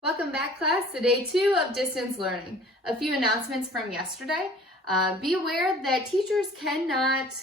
Welcome back, class, to day 2 of distance learning. A few announcements from yesterday. Be aware that teachers cannot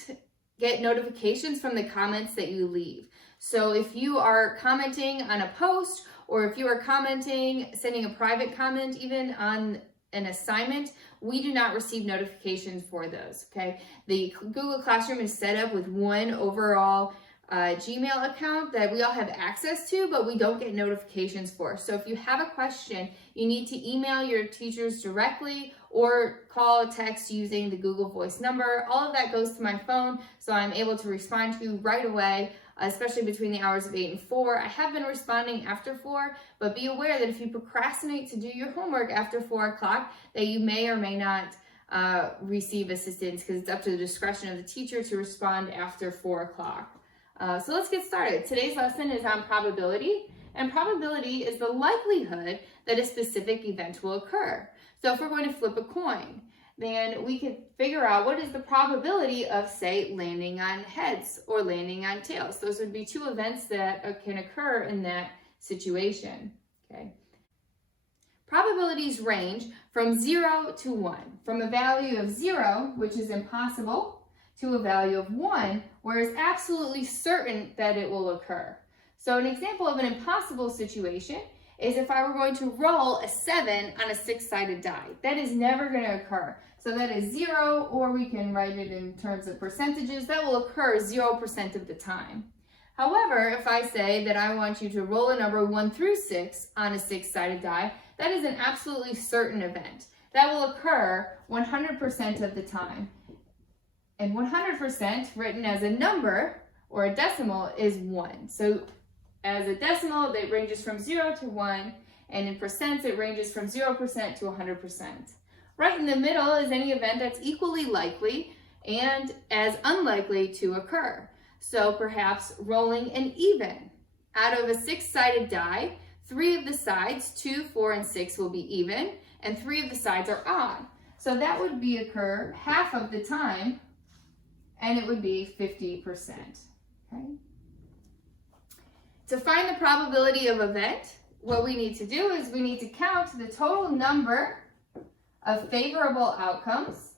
get notifications from the comments that you leave. So if you are commenting on a post, or if you are commenting, sending a private comment even on an assignment, we do not receive notifications for those, okay? The Google Classroom is set up with one overall Gmail account that we all have access to, but we don't get notifications for. So if you have a question, you need to email your teachers directly or call or text using the Google Voice number. All of that goes to my phone, so I'm able to respond to you right away, especially between the hours of 8 and 4. I have been responding after 4, but be aware that if you procrastinate to do your homework after 4 o'clock, that you may or may not receive assistance, because it's up to the discretion of the teacher to respond after 4 o'clock. So let's get started. Today's lesson is on probability, and probability is the likelihood that a specific event will occur. So if we're going to flip a coin, then we can figure out what is the probability of, say, landing on heads or landing on tails. Those would be two events that can occur in that situation, okay? Probabilities range from 0 to 1, from a value of 0, which is impossible, to a value of 1, where it's absolutely certain that it will occur. So an example of an impossible situation is if I were going to roll a 7 on a 6-sided die. That is never going to occur. So that is 0, or we can write it in terms of percentages. That will occur 0% of the time. However, if I say that I want you to roll a number 1 through 6 on a 6-sided die, that is an absolutely certain event. That will occur 100% of the time. And 100% written as a number or a decimal is 1. So as a decimal, it ranges from 0 to 1, and in percents, it ranges from 0% to 100%. Right in the middle is any event that's equally likely and as unlikely to occur. So perhaps rolling an even. Out of a 6-sided die, 3 of the sides, 2, 4, and 6 will be even, and 3 of the sides are odd. So that would occur half of the time, and it would be 50%, okay? To find the probability of event, what we need to do is we need to count the total number of favorable outcomes,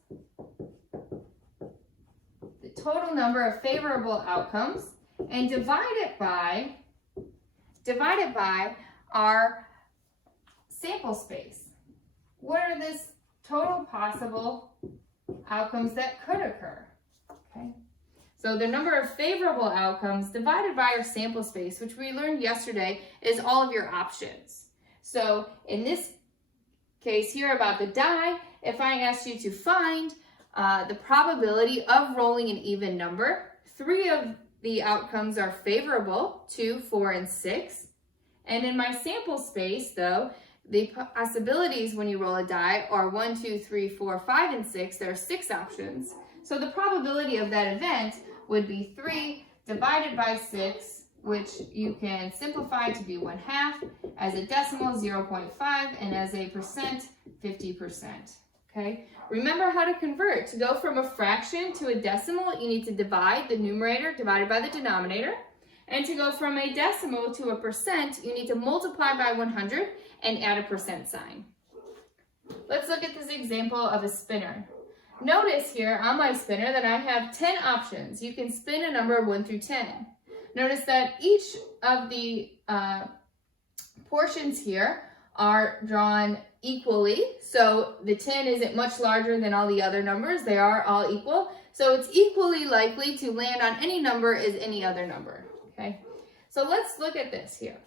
and divide it by our sample space. What are the total possible outcomes that could occur? Okay. So the number of favorable outcomes divided by our sample space, which we learned yesterday, is all of your options. So in this case here about the die, if I asked you to find the probability of rolling an even number, 3 of the outcomes are favorable, 2, 4, and 6. And in my sample space, though, the possibilities when you roll a die are 1, 2, 3, 4, 5, and 6. There are 6 options. So the probability of that event would be 3 divided by 6, which you can simplify to be 1/2, as a decimal 0.5, and as a percent 50%. Okay? Remember how to convert. To go from a fraction to a decimal, you need to divide the numerator divided by the denominator. And to go from a decimal to a percent, you need to multiply by 100 and add a percent sign. Let's look at this example of a spinner. Notice here on my spinner that I have 10 options. You can spin a number 1 through 10. Notice that each of the portions here are drawn equally. So the 10 isn't much larger than all the other numbers. They are all equal. So it's equally likely to land on any number as any other number. Okay. So let's look at this here.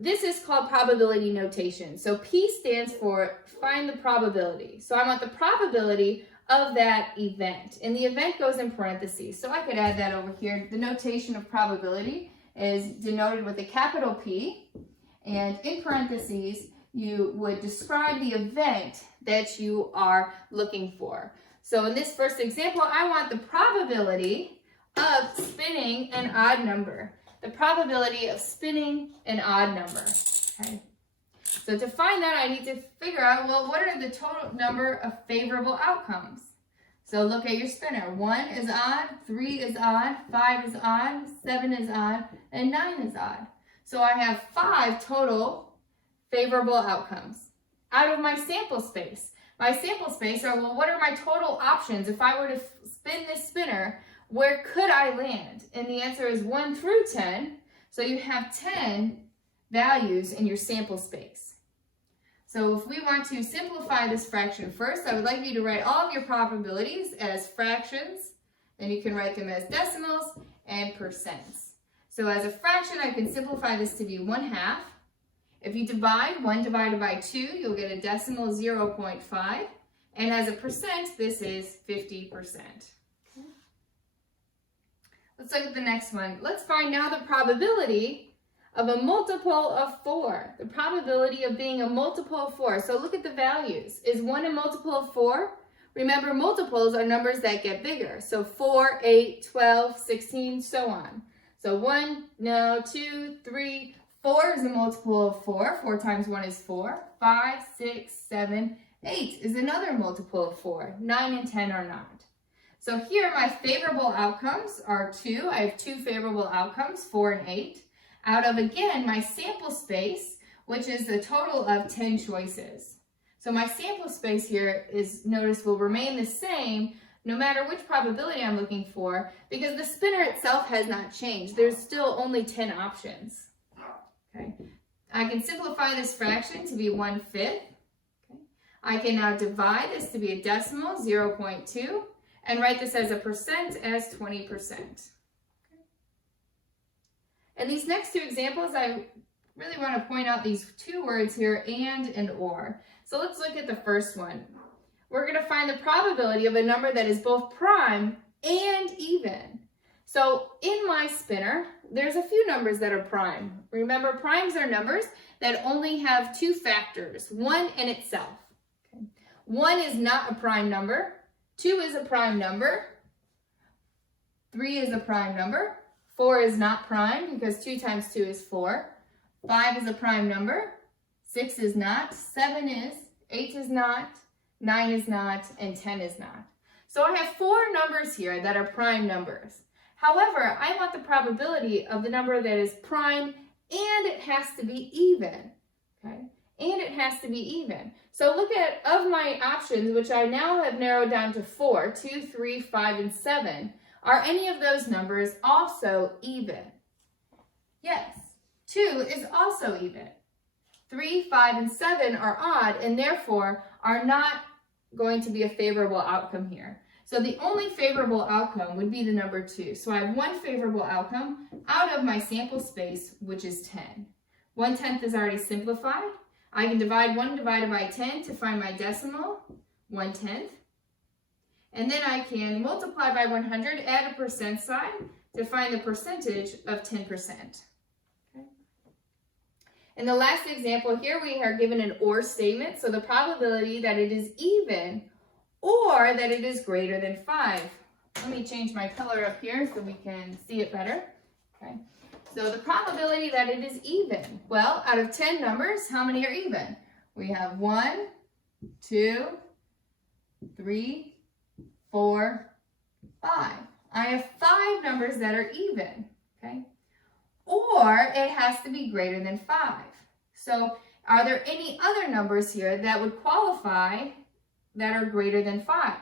This is called probability notation. So P stands for find the probability. So I want the probability of that event. And the event goes in parentheses. So I could add that over here. The notation of probability is denoted with a capital P. And in parentheses, you would describe the event that you are looking for. So in this first example, I want the probability of spinning an odd number. The probability of spinning an odd number, okay? So to find that, I need to figure out, well, what are the total number of favorable outcomes? So look at your spinner. 1 is odd, 3 is odd, 5 is odd, 7 is odd, and 9 is odd. So I have 5 total favorable outcomes. Out of my sample space are, well, what are my total options? If I were to spin this spinner, where could I land? And the answer is 1 through 10. So you have 10 values in your sample space. So if we want to simplify this fraction first, I would like you to write all of your probabilities as fractions. Then you can write them as decimals and percents. So as a fraction, I can simplify this to be 1/2. If you divide 1 divided by 2, you'll get a decimal 0.5. And as a percent, this is 50%. Let's look at the next one. Let's find now the probability of a multiple of 4. The probability of being a multiple of 4. So look at the values. Is 1 a multiple of 4? Remember, multiples are numbers that get bigger. So 4, 8, 12, 16, so on. So 1, no, 2, 3, 4 is a multiple of 4. 4 times 1 is 4. 5, 6, 7, 8 is another multiple of 4. 9 and 10 are not. So here my favorable outcomes are 2. I have 2 favorable outcomes, 4 and 8. Out of, again, my sample space, which is a total of 10 choices. So my sample space here is, notice, will remain the same no matter which probability I'm looking for, because the spinner itself has not changed. There's still only 10 options. Okay. I can simplify this fraction to be 1/5. Okay. I can now divide this to be a decimal, 0.2, and write this as a percent as 20%. Okay. And these next two examples, I really want to point out these two words here, and or. So let's look at the first one. We're going to find the probability of a number that is both prime and even. So in my spinner, there's a few numbers that are prime. Remember, primes are numbers that only have 2 factors, 1 and itself. Okay. 1 is not a prime number. 2 is a prime number. 3 is a prime number. 4 is not prime because 2 times 2 is 4. 5 is a prime number. 6 is not. 7 is. 8 is not. 9 is not. And 10 is not. So I have 4 numbers here that are prime numbers. However, I want the probability of the number that is prime, and it has to be even. Okay? And it has to be even. So look at, of my options, which I now have narrowed down to 4, 2, 3, 5, and 7, are any of those numbers also even? Yes. 2 is also even. 3, 5, and 7 are odd, and therefore are not going to be a favorable outcome here. So the only favorable outcome would be the number 2. So I have 1 favorable outcome out of my sample space, which is 10. 1/10 is already simplified. I can divide 1 divided by 10 to find my decimal, 1/10. And then I can multiply by 100, add a percent sign to find the percentage of 10%. Okay. In the last example here, we are given an or statement. So the probability that it is even or that it is greater than 5. Let me change my color up here so we can see it better. Okay. So the probability that it is even. Well, out of 10 numbers, how many are even? We have 1, 2, 3, 4, 5. I have 5 numbers that are even. Okay. Or it has to be greater than 5. So are there any other numbers here that would qualify that are greater than 5?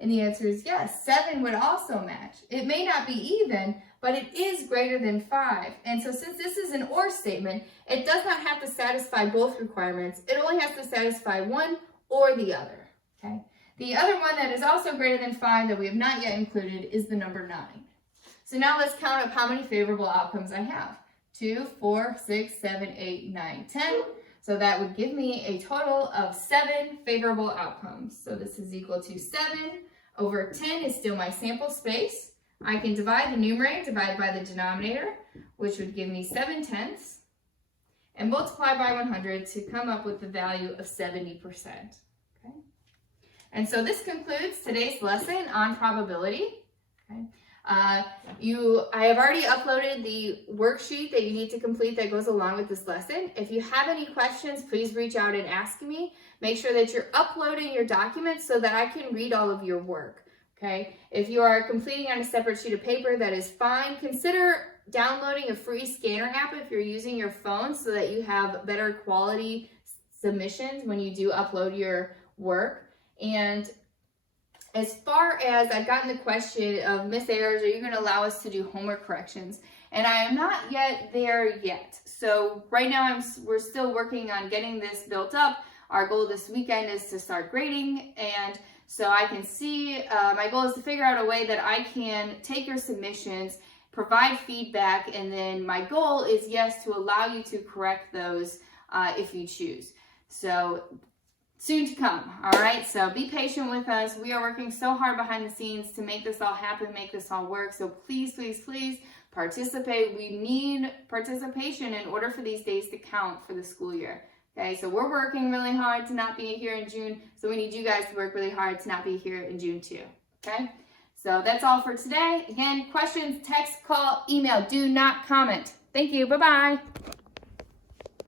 And the answer is yes. 7 would also match. It may not be even, but it is greater than 5. And so since this is an or statement, it does not have to satisfy both requirements. It only has to satisfy one or the other. Okay. The other one that is also greater than 5 that we have not yet included is the number 9. So now let's count up how many favorable outcomes I have. 2, 4, 6, 7, 8, 9, 10. So that would give me a total of 7 favorable outcomes. So this is equal to 7 over 10 is still my sample space. I can divide the numerator divided by the denominator, which would give me 7/10, and multiply by 100 to come up with the value of 70%. Okay? And so this concludes today's lesson on probability. Okay? I have already uploaded the worksheet that you need to complete that goes along with this lesson. If you have any questions, please reach out and ask me. Make sure that you're uploading your documents so that I can read all of your work. Okay? If you are completing on a separate sheet of paper, that is fine. Consider downloading a free scanner app if you're using your phone so that you have better quality submissions when you do upload your work. And as far as I've gotten the question of, Miss Ayers, are you going to allow us to do homework corrections? And I am not yet there yet. So right now we're still working on getting this built up. Our goal this weekend is to start grading, and so I can see, my goal is to figure out a way that I can take your submissions, provide feedback, and then my goal is, yes, to allow you to correct those if you choose. So soon to come, all right? So be patient with us. We are working so hard behind the scenes to make this all happen, make this all work. So please, please, please participate. We need participation in order for these days to count for the school year. Okay, so we're working really hard to not be here in June, so we need you guys to work really hard to not be here in June too, okay? So that's all for today. Again, questions, text, call, email. Do not comment. Thank you. Bye-bye.